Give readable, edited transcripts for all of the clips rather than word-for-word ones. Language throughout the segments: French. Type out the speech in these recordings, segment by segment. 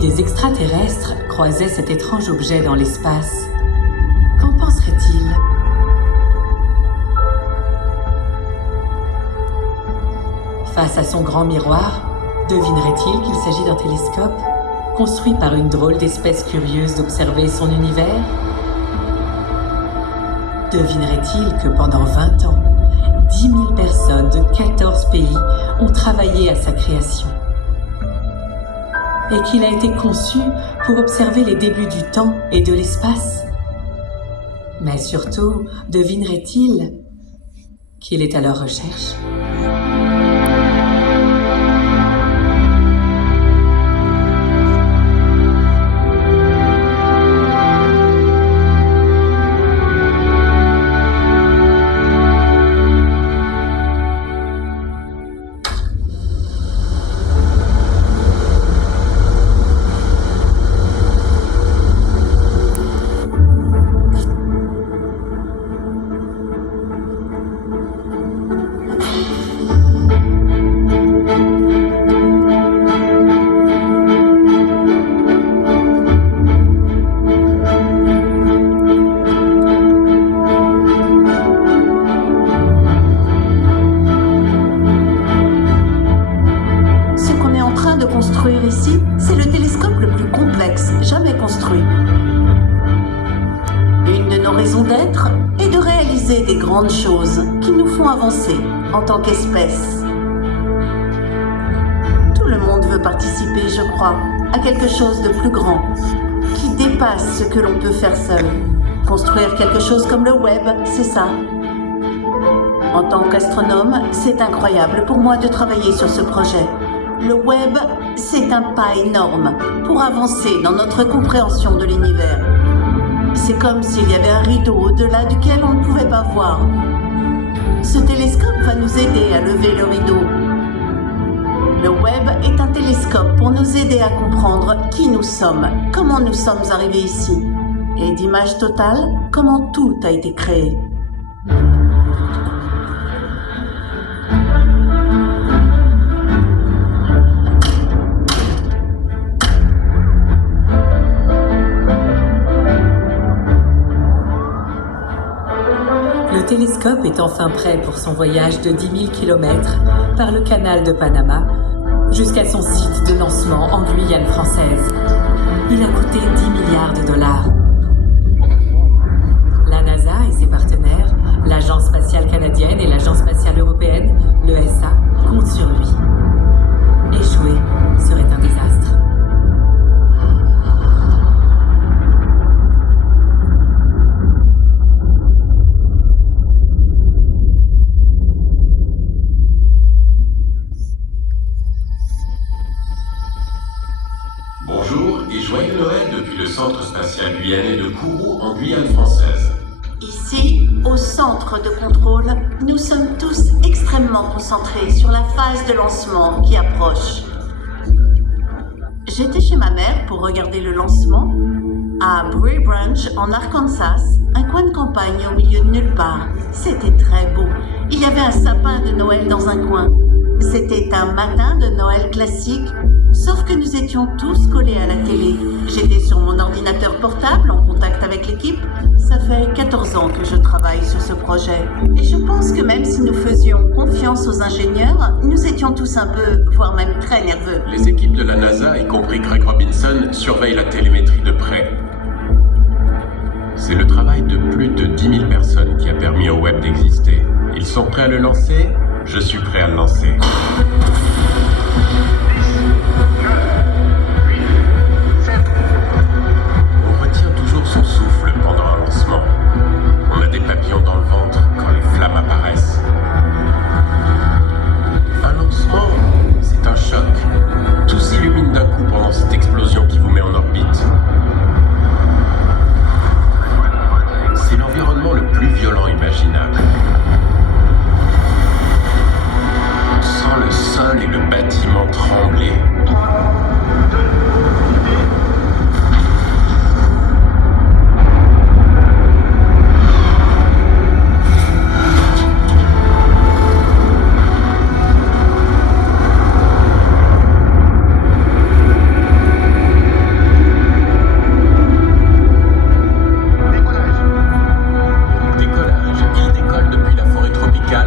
des extraterrestres croisaient cet étrange objet dans l'espace, qu'en penseraient-ils? Face à son grand miroir, devinerait-il qu'il s'agit d'un télescope, construit par une drôle d'espèce curieuse d'observer son univers? Devinerait-il que pendant 20 ans, 10 000 personnes de 14 pays ont travaillé à sa création? Et qu'il a été conçu pour observer les débuts du temps et de l'espace? Mais surtout, devinerait-il qu'il est à leur recherche? Construire ici, c'est le télescope le plus complexe jamais construit. Une de nos raisons d'être est de réaliser des grandes choses qui nous font avancer en tant qu'espèce. Tout le monde veut participer, je crois, à quelque chose de plus grand, qui dépasse ce que l'on peut faire seul. Construire quelque chose comme le web, c'est ça. En tant qu'astronome, c'est incroyable pour moi de travailler sur ce projet. Le web, c'est un pas énorme pour avancer dans notre compréhension de l'univers. C'est comme s'il y avait un rideau au-delà duquel on ne pouvait pas voir. Ce télescope va nous aider à lever le rideau. Le web est un télescope pour nous aider à comprendre qui nous sommes, comment nous sommes arrivés ici, et d'image totale, comment tout a été créé. Le télescope est enfin prêt pour son voyage de 10 000 km par le canal de Panama jusqu'à son site de lancement en Guyane française. Il a coûté 10 milliards de dollars. La NASA et ses partenaires, l'Agence spatiale canadienne et l'Agence spatiale européenne, l'ESA, comptent sur lui. Échouer serait un désastre. Bonjour et joyeux Noël depuis le centre spatial guyanais de Kourou en Guyane française. Ici, au centre de contrôle, nous sommes tous extrêmement concentrés sur la phase de lancement qui approche. J'étais chez ma mère pour regarder le lancement à Bree Branch en Arkansas, un coin de campagne au milieu de nulle part. C'était très beau. Il y avait un sapin de Noël dans un coin. C'était un matin de Noël classique, sauf que nous étions tous collés à la télé. J'étais sur mon ordinateur portable en contact avec l'équipe. Ça fait 14 ans que je travaille sur ce projet. Et je pense que même si nous faisions confiance aux ingénieurs, nous étions tous un peu, voire même très nerveux. Les équipes de la NASA, y compris Greg Robinson, surveillent la télémétrie de près. C'est le travail de plus de 10 000 personnes qui a permis au web d'exister. Ils sont prêts à le lancer? Je suis prêt à le lancer. On retient toujours son souffle pendant un lancement. On a des papillons dans le ventre quand les flammes apparaissent. Un lancement, c'est un choc. Tout s'illumine d'un coup pendant cette explosion qui vous met en orbite. C'est l'environnement le plus violent imaginable. On sent le sol et le bâtiment trembler.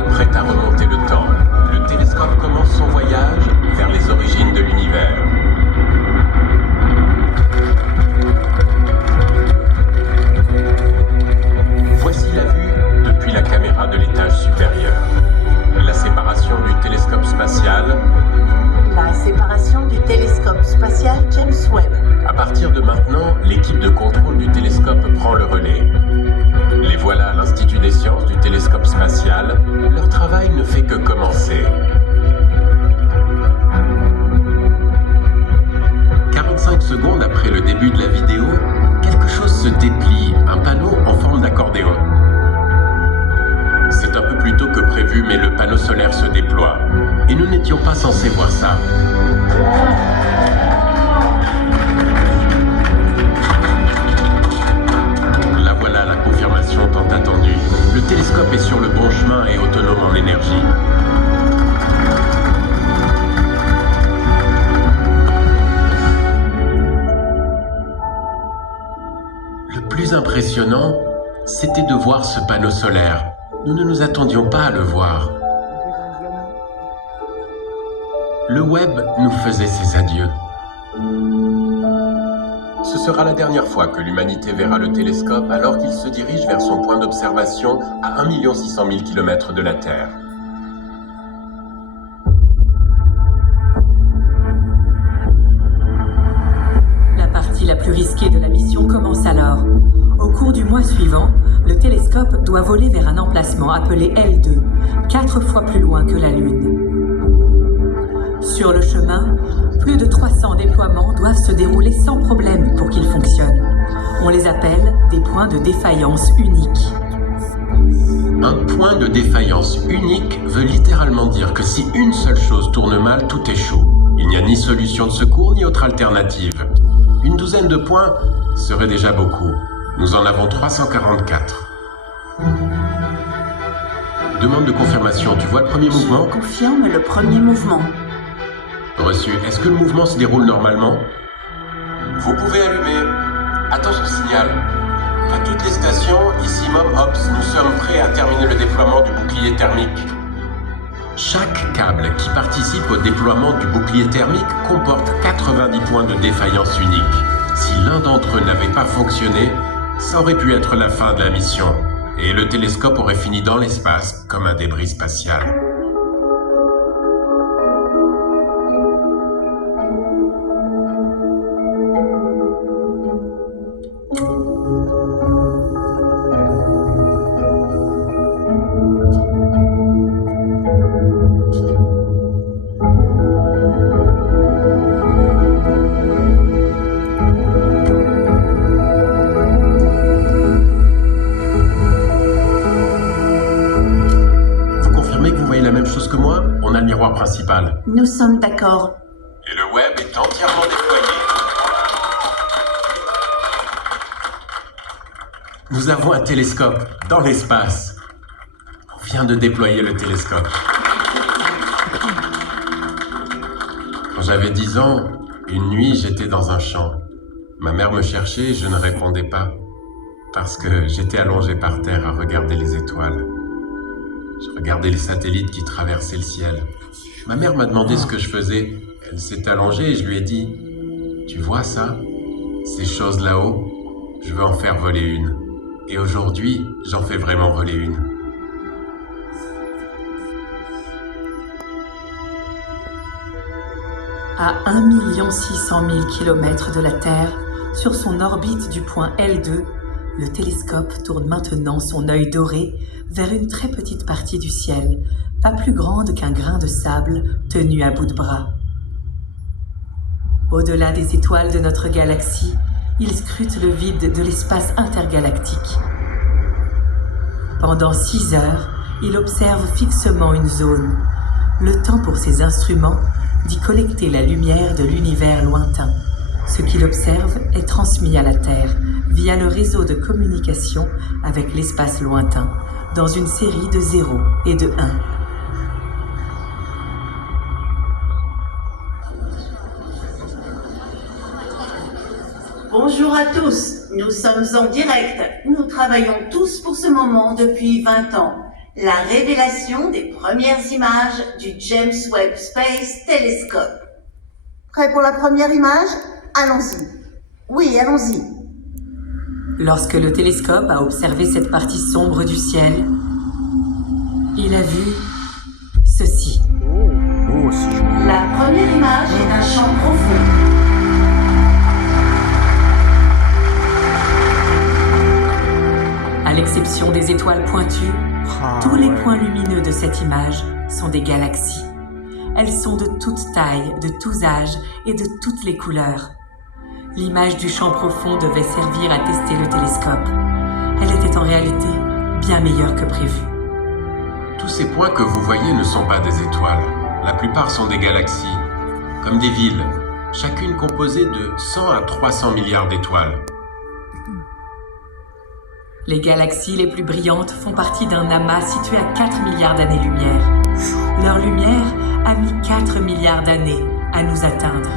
prête à remonter le temps, le télescope commence son voyage vers les origines de l'univers. Voici la vue depuis la caméra de l'étage supérieur. La séparation du télescope spatial. La séparation du télescope spatial James Webb. À partir de maintenant, l'équipe de contrôle du télescope prend le relais. Les voilà à l'Institut des sciences du télescope spatial. Leur travail ne fait que commencer. 45 secondes après le début de la vidéo, quelque chose se déplie, un panneau en forme d'accordéon. C'est un peu plus tôt que prévu, mais le panneau solaire se déploie. Et nous n'étions pas censés voir ça. La voilà, la confirmation tant attendue. Le télescope est sur le bon chemin et autonome en énergie. Le plus impressionnant, c'était de voir ce panneau solaire. Nous ne nous attendions pas à le voir. Le web nous faisait ses adieux. Ce sera la dernière fois que l'humanité verra le télescope alors qu'il se dirige vers son point d'observation à 1 600 000 km de la Terre. La partie la plus risquée de la mission commence alors. Au cours du mois suivant, le télescope doit voler vers un emplacement appelé L2, 4 fois plus loin que la Lune. Sur le chemin, plus de 300 déploiements doivent se dérouler sans problème pour qu'ils fonctionnent. On les appelle des points de défaillance uniques. Un point de défaillance unique veut littéralement dire que si une seule chose tourne mal, tout échoue. Il n'y a ni solution de secours ni autre alternative. Une douzaine de points serait déjà beaucoup. Nous en avons 344. Demande de confirmation. Tu vois le premier mouvement ? Je confirme le premier mouvement. Reçu. Est-ce que le mouvement se déroule normalement ? Vous pouvez allumer. Attention signal. À toutes les stations, ici Mom Ops, nous sommes prêts à terminer le déploiement du bouclier thermique. Chaque câble qui participe au déploiement du bouclier thermique comporte 90 points de défaillance unique. Si l'un d'entre eux n'avait pas fonctionné, ça aurait pu être la fin de la mission, et le télescope aurait fini dans l'espace comme un débris spatial. Principal. Nous sommes d'accord. Et le web est entièrement déployé. Nous avons un télescope dans l'espace. On vient de déployer le télescope. Quand j'avais 10 ans, une nuit, j'étais dans un champ. Ma mère me cherchait et je ne répondais pas parce que j'étais allongé par terre à regarder les étoiles. Je regardais les satellites qui traversaient le ciel. Ma mère m'a demandé ce que je faisais. Elle s'est allongée et je lui ai dit « Tu vois ça? Ces choses là-haut, je veux en faire voler une. Et aujourd'hui, j'en fais vraiment voler une. » À 1 600 000 km de la Terre, sur son orbite du point L2, le télescope tourne maintenant son œil doré vers une très petite partie du ciel, pas plus grande qu'un grain de sable tenu à bout de bras. Au-delà des étoiles de notre galaxie, il scrute le vide de l'espace intergalactique. Pendant 6 heures, il observe fixement une zone, le temps pour ses instruments d'y collecter la lumière de l'univers lointain. Ce qu'il observe est transmis à la Terre via le réseau de communication avec l'espace lointain, dans une série de 0 et de 1. Bonjour à tous, nous sommes en direct. Nous travaillons tous pour ce moment depuis 20 ans. la révélation des premières images du James Webb Space Telescope. Prêt pour la première image? Allons-y. Oui, allons-y. Lorsque le télescope a observé cette partie sombre du ciel, il a vu ceci. Oh, c'est joli. La première image est d'un champ profond. À l'exception des étoiles pointues, tous les points lumineux de cette image sont des galaxies. Elles sont de toutes tailles, de tous âges et de toutes les couleurs. L'image du champ profond devait servir à tester le télescope. Elle était en réalité bien meilleure que prévu. Tous ces points que vous voyez ne sont pas des étoiles. La plupart sont des galaxies, comme des villes, chacune composée de 100 à 300 milliards d'étoiles. Les galaxies les plus brillantes font partie d'un amas situé à 4 milliards d'années-lumière. Leur lumière a mis 4 milliards d'années à nous atteindre.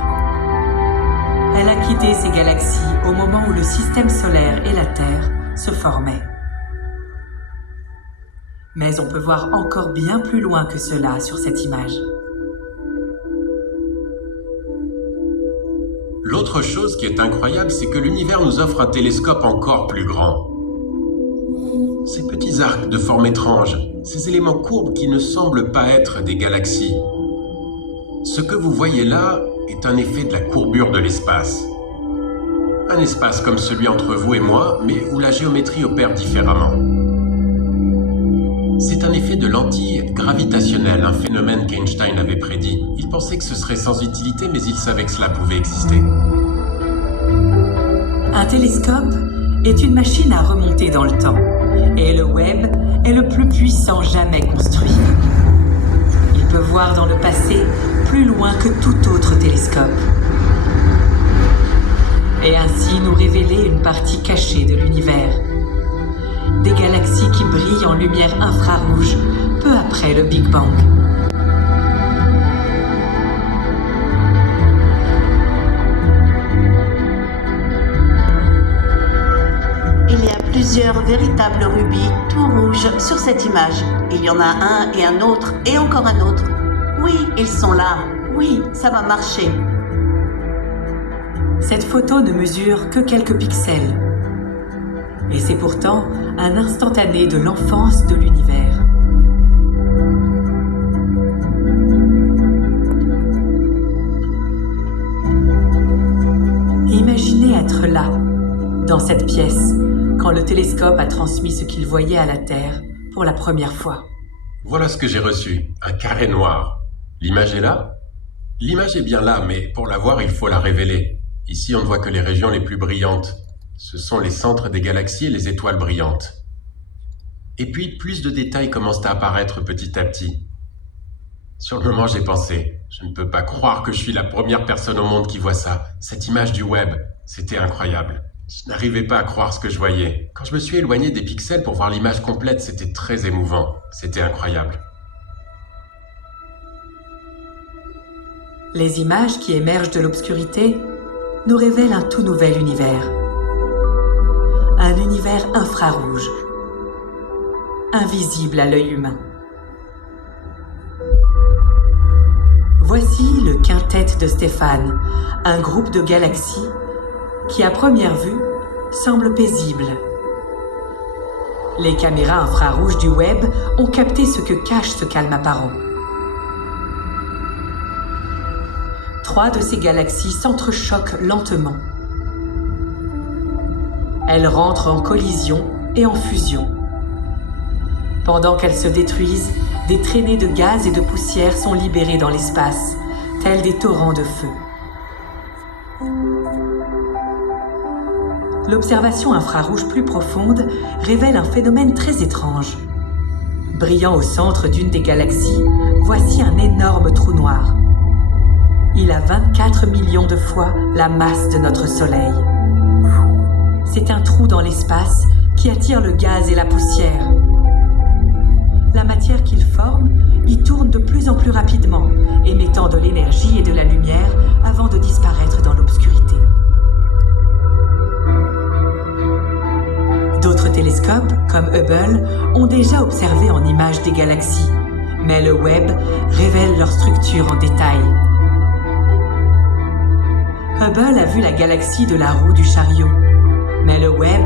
Elle a quitté ces galaxies au moment où le système solaire et la Terre se formaient. Mais on peut voir encore bien plus loin que cela sur cette image. L'autre chose qui est incroyable, c'est que l'univers nous offre un télescope encore plus grand. Ces petits arcs de forme étrange, ces éléments courbes qui ne semblent pas être des galaxies. Ce que vous voyez là est un effet de la courbure de l'espace. Un espace comme celui entre vous et moi, mais où la géométrie opère différemment. C'est un effet de lentille gravitationnelle, un phénomène qu'Einstein avait prédit. Il pensait que ce serait sans utilité, mais il savait que cela pouvait exister. Un télescope est une machine à remonter dans le temps. Et le Webb est le plus puissant jamais construit. Il peut voir dans le passé plus loin que tout autre télescope. Et ainsi nous révéler une partie cachée de l'univers. Des galaxies qui brillent en lumière infrarouge peu après le Big Bang. Il y a plusieurs véritables rubis tout rouges sur cette image. Il y en a un et un autre et encore un autre. Oui, ils sont là. Oui, ça va marcher. Cette photo ne mesure que quelques pixels. Et c'est pourtant un instantané de l'enfance de l'univers. Imaginez être là, dans cette pièce, quand le télescope a transmis ce qu'il voyait à la Terre pour la première fois. Voilà ce que j'ai reçu, un carré noir. L'image est là? L'image est bien là, mais pour la voir, il faut la révéler. Ici, on ne voit que les régions les plus brillantes. Ce sont les centres des galaxies et les étoiles brillantes. Et puis, plus de détails commencent à apparaître petit à petit. Sur le moment, j'ai pensé, je ne peux pas croire que je suis la première personne au monde qui voit ça. Cette image du Webb, c'était incroyable. Je n'arrivais pas à croire ce que je voyais. Quand je me suis éloigné des pixels pour voir l'image complète, c'était très émouvant. C'était incroyable. Les images qui émergent de l'obscurité nous révèlent un tout nouvel univers. Un univers infrarouge, invisible à l'œil humain. Voici le quintet de Stéphane, un groupe de galaxies qui, à première vue, semble paisible. Les caméras infrarouges du Webb ont capté ce que cache ce calme apparent. 3 de ces galaxies s'entrechoquent lentement. Elles rentrent en collision et en fusion. Pendant qu'elles se détruisent, des traînées de gaz et de poussière sont libérées dans l'espace, tels des torrents de feu. L'observation infrarouge plus profonde révèle un phénomène très étrange. Brillant au centre d'une des galaxies, voici un énorme trou noir. Il a 24 millions de fois la masse de notre Soleil. C'est un trou dans l'espace qui attire le gaz et la poussière. La matière qu'il forme y tourne de plus en plus rapidement, émettant de l'énergie et de la lumière avant de disparaître dans l'obscurité. D'autres D'autres télescopes, comme Hubble, ont déjà observé en images des galaxies, mais le Webb révèle leur structure en détail. Hubble a vu la galaxie de la roue du chariot, mais le Webb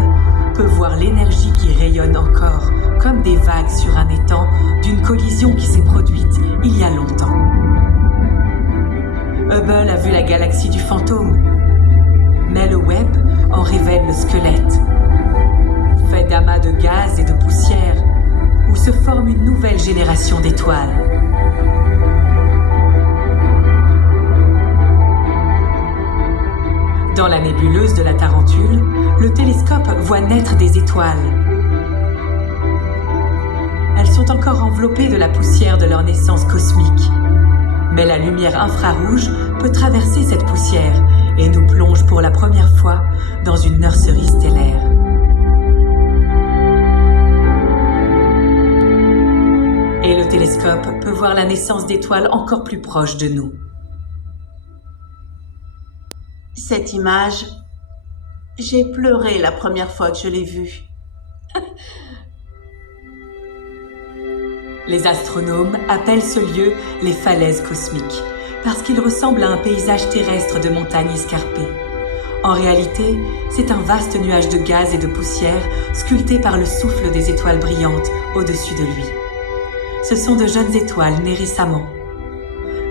peut voir l'énergie qui rayonne encore, comme des vagues sur un étang d'une collision qui s'est produite il y a longtemps. Hubble a vu la galaxie du fantôme, mais le Webb en révèle le squelette, fait d'amas de gaz et de poussière, où se forme une nouvelle génération d'étoiles. Dans la nébuleuse de la Tarentule, le télescope voit naître des étoiles. Elles sont encore enveloppées de la poussière de leur naissance cosmique. Mais la lumière infrarouge peut traverser cette poussière et nous plonge pour la première fois dans une nurserie stellaire. Et le télescope peut voir la naissance d'étoiles encore plus proches de nous. Cette image, j'ai pleuré la première fois que je l'ai vue. Les astronomes appellent ce lieu les falaises cosmiques, parce qu'il ressemble à un paysage terrestre de montagnes escarpées. En réalité, c'est un vaste nuage de gaz et de poussière sculpté par le souffle des étoiles brillantes au-dessus de lui. Ce sont de jeunes étoiles nées récemment.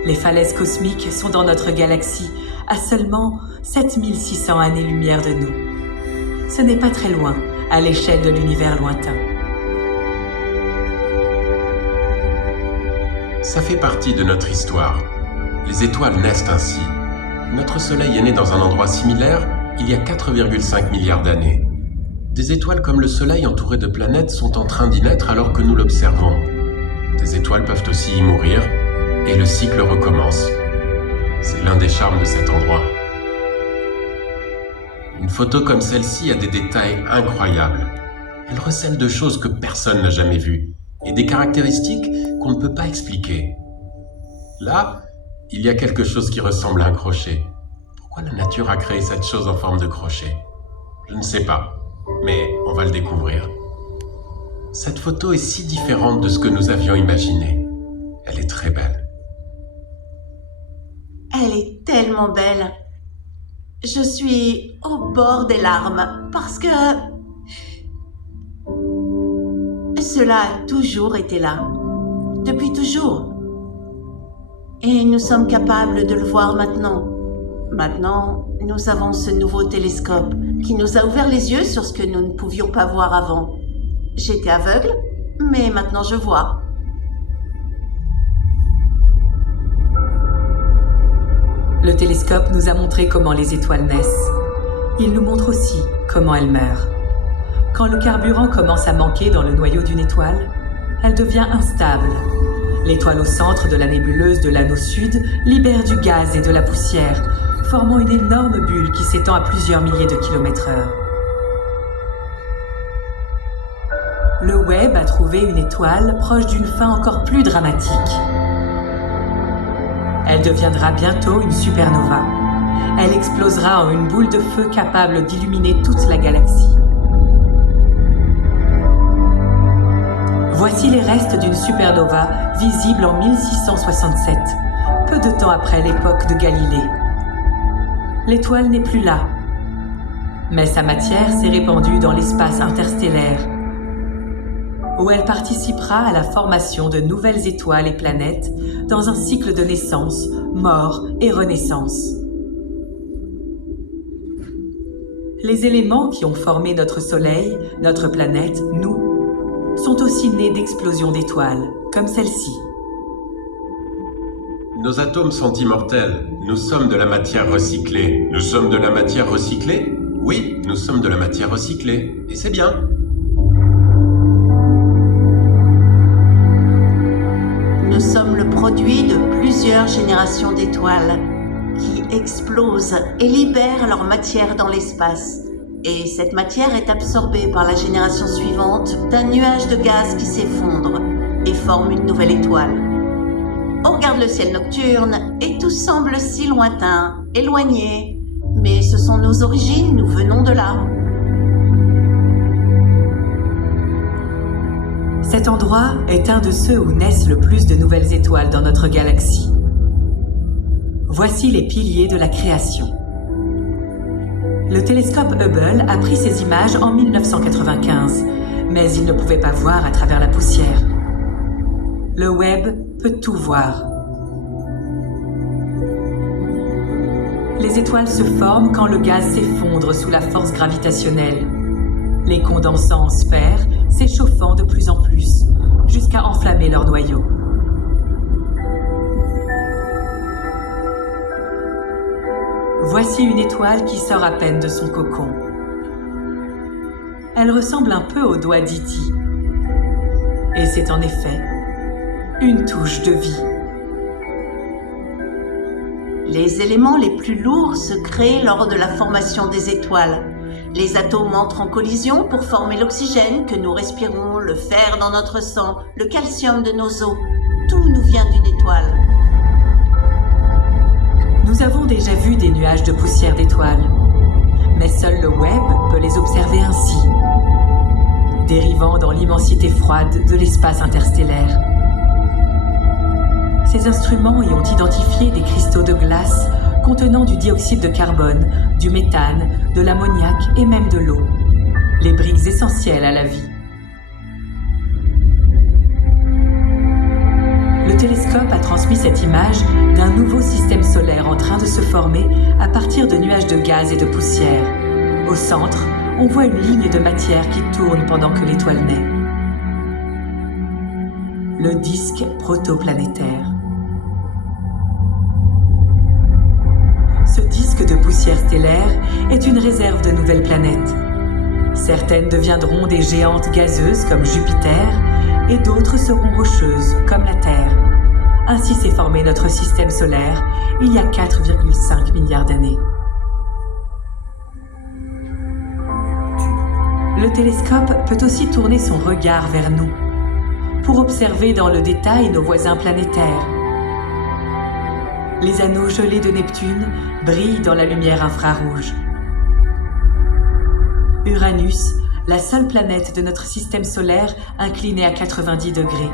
Les falaises cosmiques sont dans notre galaxie, à seulement 7600 années-lumière de nous. Ce n'est pas très loin, à l'échelle de l'univers lointain. Ça fait partie de notre histoire. Les étoiles naissent ainsi. Notre Soleil est né dans un endroit similaire il y a 4,5 milliards d'années. Des étoiles comme le Soleil entourées de planètes sont en train d'y naître alors que nous l'observons. Des étoiles peuvent aussi y mourir, et le cycle recommence. C'est l'un des charmes de cet endroit. Une photo comme celle-ci a des détails incroyables. Elle recèle de choses que personne n'a jamais vues, et des caractéristiques qu'on ne peut pas expliquer. Là, il y a quelque chose qui ressemble à un crochet. Pourquoi la nature a créé cette chose en forme de crochet? Je ne sais pas, mais on va le découvrir. Cette photo est si différente de ce que nous avions imaginé. Elle est très belle. Elle est tellement belle. Je suis au bord des larmes parce que cela a toujours été là, depuis toujours. Et nous sommes capables de le voir maintenant. Maintenant, nous avons ce nouveau télescope qui nous a ouvert les yeux sur ce que nous ne pouvions pas voir avant. J'étais aveugle, mais maintenant je vois. Le télescope nous a montré comment les étoiles naissent. Il nous montre aussi comment elles meurent. Quand le carburant commence à manquer dans le noyau d'une étoile, elle devient instable. L'étoile au centre de la nébuleuse de l'anneau sud libère du gaz et de la poussière, formant une énorme bulle qui s'étend à plusieurs milliers de kilomètres/heure. Le Webb a trouvé une étoile proche d'une fin encore plus dramatique. Elle deviendra bientôt une supernova. Elle explosera en une boule de feu capable d'illuminer toute la galaxie. Voici les restes d'une supernova visible en 1667, peu de temps après l'époque de Galilée. L'étoile n'est plus là, mais sa matière s'est répandue dans l'espace interstellaire, où elle participera à la formation de nouvelles étoiles et planètes dans un cycle de naissance, mort et renaissance. Les éléments qui ont formé notre Soleil, notre planète, nous, sont aussi nés d'explosions d'étoiles, comme celle-ci. Nos atomes sont immortels. Nous sommes de la matière recyclée. Nous sommes de la matière recyclée? Oui, nous sommes de la matière recyclée. Et c'est bien. Nous sommes le produit de plusieurs générations d'étoiles qui explosent et libèrent leur matière dans l'espace. Et cette matière est absorbée par la génération suivante d'un nuage de gaz qui s'effondre et forme une nouvelle étoile. On regarde le ciel nocturne et tout semble si lointain, éloigné, mais ce sont nos origines, nous venons de là. Cet endroit est un de ceux où naissent le plus de nouvelles étoiles dans notre galaxie. Voici les piliers de la création. Le télescope Hubble a pris ces images en 1995, mais il ne pouvait pas voir à travers la poussière. Le Webb peut tout voir. Les étoiles se forment quand le gaz s'effondre sous la force gravitationnelle. Les condensants en sphères s'échauffant de plus en plus, jusqu'à enflammer leur noyau. Voici une étoile qui sort à peine de son cocon. Elle ressemble un peu au doigt d'E.T. Et c'est en effet une touche de vie. Les éléments les plus lourds se créent lors de la formation des étoiles. Les atomes entrent en collision pour former l'oxygène que nous respirons, le fer dans notre sang, le calcium de nos os. Tout nous vient d'une étoile. Nous avons déjà vu des nuages de poussière d'étoiles, mais seul le Webb peut les observer ainsi, dérivant dans l'immensité froide de l'espace interstellaire. Ces instruments y ont identifié des cristaux de glace contenant du dioxyde de carbone, du méthane, de l'ammoniac et même de l'eau, les briques essentielles à la vie. Le télescope a transmis cette image d'un nouveau système solaire en train de se former à partir de nuages de gaz et de poussière. Au centre, on voit une ligne de matière qui tourne pendant que l'étoile naît. Le disque protoplanétaire. Ce disque de poussière stellaire est une réserve de nouvelles planètes. Certaines deviendront des géantes gazeuses comme Jupiter et d'autres seront rocheuses comme la Terre. Ainsi s'est formé notre système solaire il y a 4,5 milliards d'années. Le télescope peut aussi tourner son regard vers nous pour observer dans le détail nos voisins planétaires. Les anneaux gelés de Neptune brillent dans la lumière infrarouge. Uranus, la seule planète de notre système solaire inclinée à 90 degrés.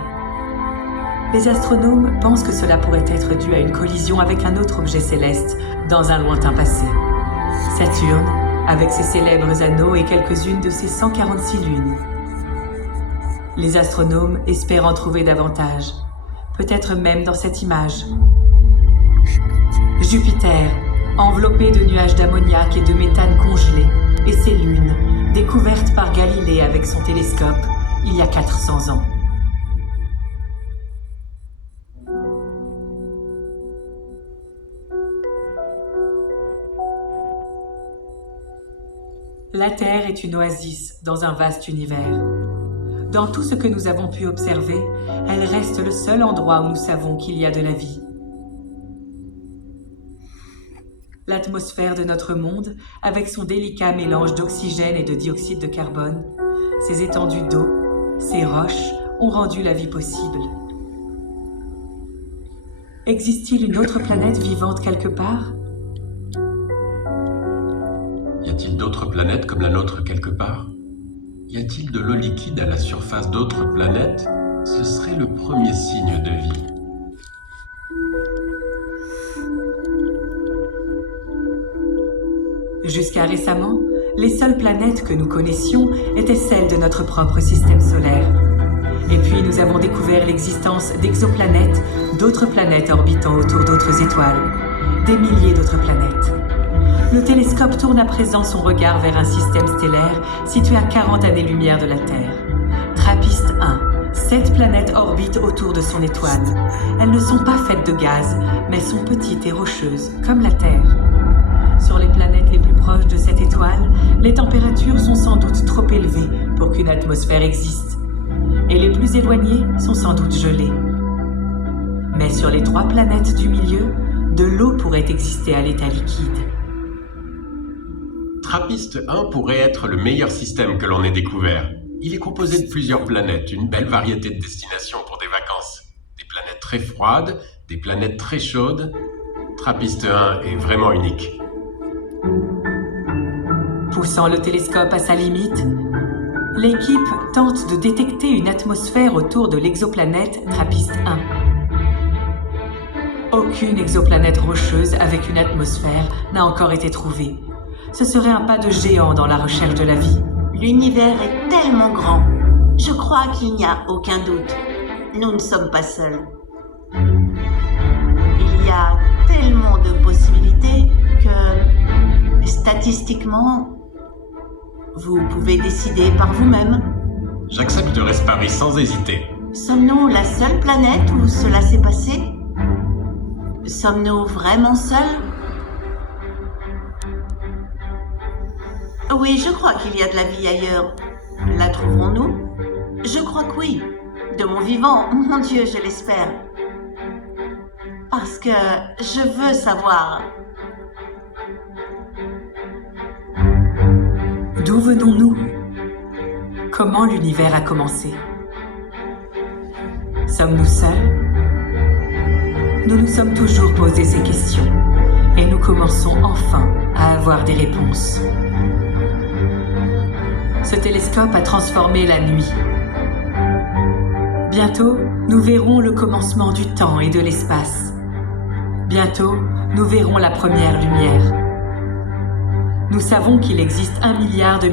Les astronomes pensent que cela pourrait être dû à une collision avec un autre objet céleste dans un lointain passé. Saturne, avec ses célèbres anneaux et quelques-unes de ses 146 lunes. Les astronomes espèrent en trouver davantage, peut-être même dans cette image. Jupiter, enveloppé de nuages d'ammoniac et de méthane congelés, et ses lunes, découvertes par Galilée avec son télescope il y a 400 ans. La Terre est une oasis dans un vaste univers. Dans tout ce que nous avons pu observer, elle reste le seul endroit où nous savons qu'il y a de la vie. L'atmosphère de notre monde, avec son délicat mélange d'oxygène et de dioxyde de carbone, ses étendues d'eau, ses roches, ont rendu la vie possible. Existe-t-il une autre planète vivante quelque part ? Y a-t-il d'autres planètes comme la nôtre quelque part ? Y a-t-il de l'eau liquide à la surface d'autres planètes ? Ce serait le premier signe de vie. Jusqu'à récemment, les seules planètes que nous connaissions étaient celles de notre propre système solaire. Et puis nous avons découvert l'existence d'exoplanètes, d'autres planètes orbitant autour d'autres étoiles, des milliers d'autres planètes. Le télescope tourne à présent son regard vers un système stellaire situé à 40 années-lumière de la Terre. TRAPPIST 1. 7 planètes orbitent autour de son étoile. Elles ne sont pas faites de gaz, mais sont petites et rocheuses, comme la Terre. Sur les planètes les plus proches de cette étoile, les températures sont sans doute trop élevées pour qu'une atmosphère existe. Et les plus éloignées sont sans doute gelées. Mais sur les 3 planètes du milieu, de l'eau pourrait exister à l'état liquide. TRAPPIST 1 pourrait être le meilleur système que l'on ait découvert. Il est composé de plusieurs planètes, une belle variété de destinations pour des vacances. Des planètes très froides, des planètes très chaudes. TRAPPIST 1 est vraiment unique. Poussant le télescope à sa limite, L'équipe tente de détecter une atmosphère autour de l'exoplanète TRAPPIST-1. Aucune exoplanète rocheuse avec une atmosphère n'a encore été trouvée. Ce serait un pas de géant dans la recherche de la vie. L'univers est tellement grand. Je crois qu'il n'y a aucun doute. Nous ne sommes pas seuls. Il y a tellement de possibilités que, statistiquement, vous pouvez décider par vous-même. J'accepterai ce pari sans hésiter. Sommes-nous la seule planète où cela s'est passé? Sommes-nous vraiment seuls? Oui, je crois qu'il y a de la vie ailleurs. La trouverons-nous? Je crois que oui. De mon vivant, mon Dieu, je l'espère. Parce que je veux savoir. D'où venons-nous? Comment l'univers a commencé? Sommes-nous seuls? Nous nous sommes toujours posé ces questions et nous commençons enfin à avoir des réponses. Ce télescope a transformé la nuit. Bientôt, nous verrons le commencement du temps et de l'espace. Bientôt, nous verrons la première lumière. Nous savons qu'il existe 1 milliard de